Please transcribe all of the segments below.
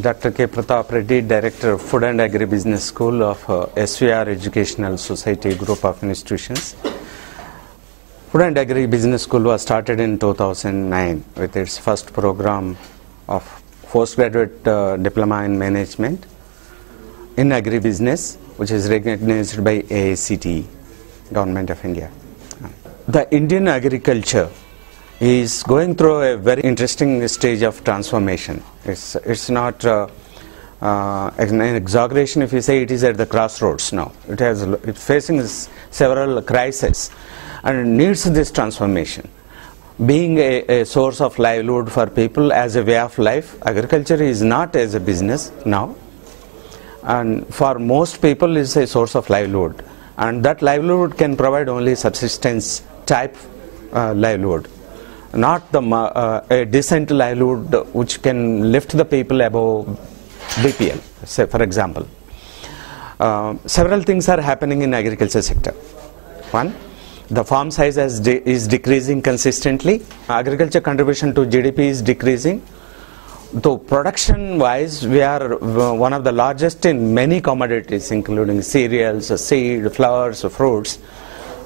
Dr. K. Pratap Reddy, Director of Food and Agribusiness School of SVR Educational Society Group of Institutions. Food and Agribusiness School was started in 2009 with its first program of postgraduate diploma in management in agribusiness, which is recognized by AICTE, Government of India. The Indian agriculture is going through a very interesting stage of transformation. It's not an exaggeration if you say it is at the crossroads now. It's facing several crises and needs this transformation. Being a source of livelihood for people as a way of life, agriculture is not as a business now, and for most people is a source of livelihood, and that livelihood can provide only subsistence type livelihood, not a decent livelihood which can lift the people above BPL, say for example. Several things are happening in agriculture sector. One, the farm size is decreasing consistently. Agriculture contribution to GDP is decreasing. Though production wise we are one of the largest in many commodities including cereals, seed, flowers, fruits.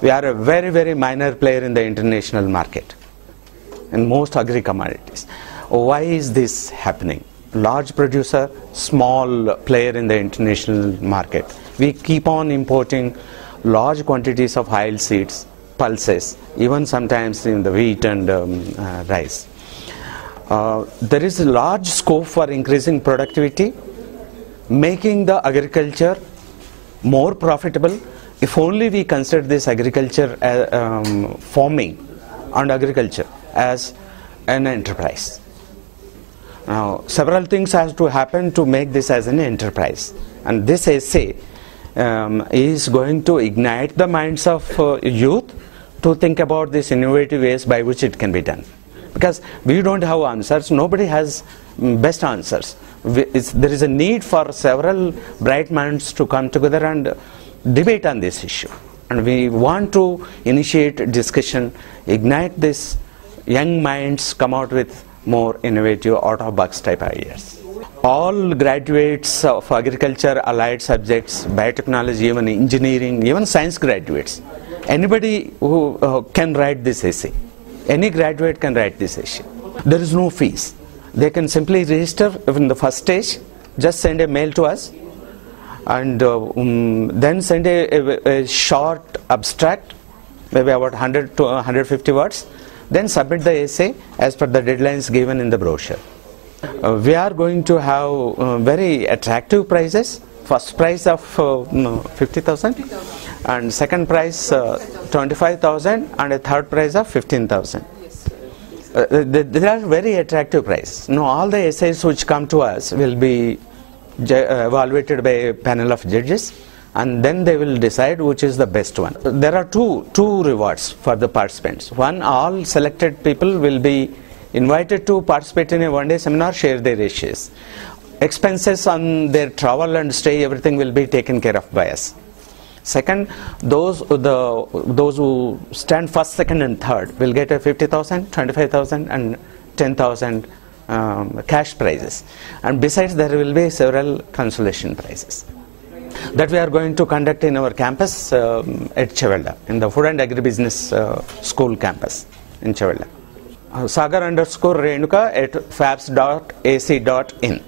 We are a very, very minor player in the international market in most agri commodities. Why is this happening? Large producer, small player in the international market. We keep on importing large quantities of oil seeds, pulses, even sometimes in the wheat and rice. There is a large scope for increasing productivity, making the agriculture more profitable, if only we consider this agriculture farming and agriculture as an enterprise. Now, several things have to happen to make this as an enterprise, and this essay is going to ignite the minds of youth to think about these innovative ways by which it can be done. Because we don't have answers, nobody has best answers. There is a need for several bright minds to come together and debate on this issue. And we want to initiate discussion, ignite this young minds, come out with more innovative out-of-box type ideas. All graduates of agriculture, allied subjects, biotechnology, even engineering, even science graduates, anybody who can write this essay. Any graduate can write this essay. There is no fees. They can simply register in the first stage, just send a mail to us, and then send a short abstract, maybe about 100 to 150 words, then submit the essay as per the deadlines given in the brochure. We are going to have very attractive prizes. First prize of 50,000, and second prize 25,000, and a third prize of 15,000. They are very attractive prize. Now all the essays which come to us will be evaluated by a panel of judges, and then they will decide which is the best one. There are two rewards for the participants. One, all selected people will be invited to participate in a one-day seminar, share their essays. Expenses on their travel and stay, everything will be taken care of by us. Second, those who stand first, second and third will get a 50,000, 25,000 and 10,000 cash prizes. And besides, there will be several consolation prizes that we are going to conduct in our campus at Chevelda, in the Food and Agribusiness School campus in Chevelda. Sagar_Renuka at fabs.ac.in.